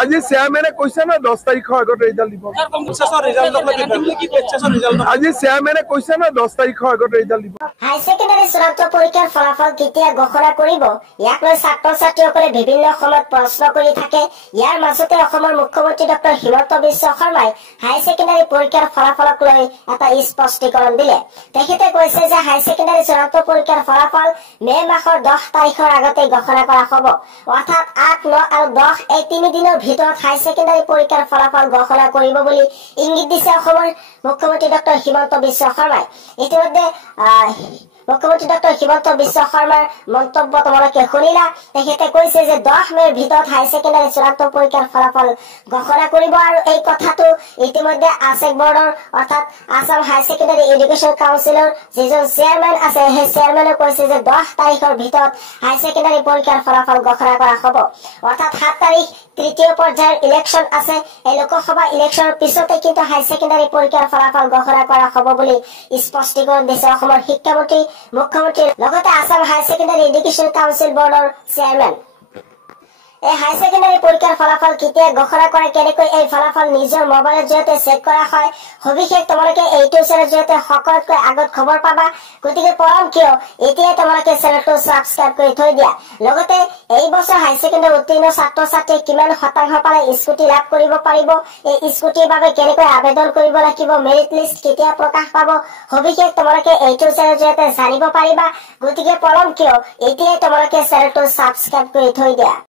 আজি চেয়াৰমেনে কৈছে না 10 তাৰিখৰ আগত ৰিজাল্ট দিব। আজি চেয়াৰমেনে কৈছে না 10 তাৰিখৰ আগত ৰিজাল্ট দিব। হাই সেকেন্ডাৰী চূড়ান্ত পৰীক্ষাৰ ফলাফল কেতিয়া ঘোষণা কৰিব ইয়াক লৈ ছাত্ৰ-ছাত্ৰীসকলে বিভিন্ন সময়ত প্ৰশ্ন কৰি থাকে। ইয়াৰ মাজতে অসমৰ মুখ্যমন্ত্ৰী ডক্টৰ হিমন্ত বিশ্ব শৰ্মাই হাই সেকেন্ডাৰী পৰীক্ষাৰ ফলাফলক লৈ এটা স্পষ্টীকৰণ দিলে। তেখেতে কৈছে যে হাই সেকেন্ডাৰী চূড়ান্ত পৰীক্ষাৰ ফলাফল মে মাহৰ 10 তাৰিখৰ আগতে ঘোষণা কৰা হ'ব। অৰ্থাৎ 8, 9 আৰু 10 এই 3 দিনৰ ভিতৰত হাই সেকেন্ডাৰী পৰীক্ষাৰ ফলাফল ঘোষণা কৰিব বুলি ইংগিত দিছে অসমৰ মুখ্যমন্ত্ৰী ডক্টৰ হিমন্ত বিশ্ব শৰ্মাই। ইতিমধ্যে মুখ্যমন্ত্ৰী ডক্টৰ হিমন্ত বিশ্ব শৰ্মাৰ মন্তব্য তোমালোকে শুনিলা। তেখেতে কৈছে যে 10 মেৰ ভিতৰত হাই সেকেন্ডাৰী চূড়ান্ত পৰীক্ষাৰ ফলাফল ঘোষণা কৰিব আৰু এই কথাটো ইতিমধ্যে আছেক বৰ্ডৰ অৰ্থাৎ আসাম হাই সেকেন্ডাৰী এডুকেশ্যন কাউন্সিলৰ যিজন চেয়াৰমেন আছে সেই চেয়াৰমেনে কৈছে যে 10 তাৰিখৰ ভিতৰত হাই সেকেন্ডাৰী পৰীক্ষাৰ ফলাফল ঘোষণা কৰা হ'ব। অৰ্থাৎ 7 তাৰিখ তৃতীয় পৰ্যায়ৰ ইলেকশ্যন আছে। এই লোকসভা ইলেকশ্যনৰ পিছতে কিন্তু হাই সেকেন্ডাৰী পৰীক্ষাৰ ফলাফল ঘোষণা কৰা হ'ব বুলি স্পষ্টীকৰণ দিছে অসমৰ শিক্ষামন্ত্ৰী মুখ্যমন্ত্ৰীৰ লগতে আসাম হাই সেকেন্ডাৰী এডুকেশ্যন কাউন্সিল বৰ্ডৰ চেয়াৰমেন। এই হাই সেকেন্ডাৰী পৰীক্ষাৰ ফলাফল কেতিয়া ঘোষণা কৰে, কেনেকৈ এই ফলাফল নিজৰ মোবাইলৰ জৰিয়তে চেক কৰা হয়, সবিশেষ তোমালোকে এইটো চেনেলৰ জৰিয়তে সকলোতকৈ আগত খবৰ পাবা। গতিকে পৰম কিয় এতিয়াই তোমালোকে চেনেলটো ছাবস্ক্ৰাইব কৰি থৈ দিয়া। লগতে এই বছৰ হাই সেকেন্ডাৰী উত্তীৰ্ণ ছাত্ৰ-ছাত্ৰীয়ে কিমান শতাংশ পালে স্কুটি লাভ কৰিব পাৰিব, এই স্কুটিৰ বাবে কেনেকৈ আবেদন কৰিব লাগিব, মেৰিট লিষ্ট কেতিয়া প্ৰকাশ পাব, সবিশেষ তোমালোকে এইটো চেনেলৰ জৰিয়তে জানিব পাৰিবা। গতিকে পৰম কিয় এতিয়াই তোমালোকে চেনেলটো ছাবস্ক্ৰাইব কৰি থৈ দিয়া।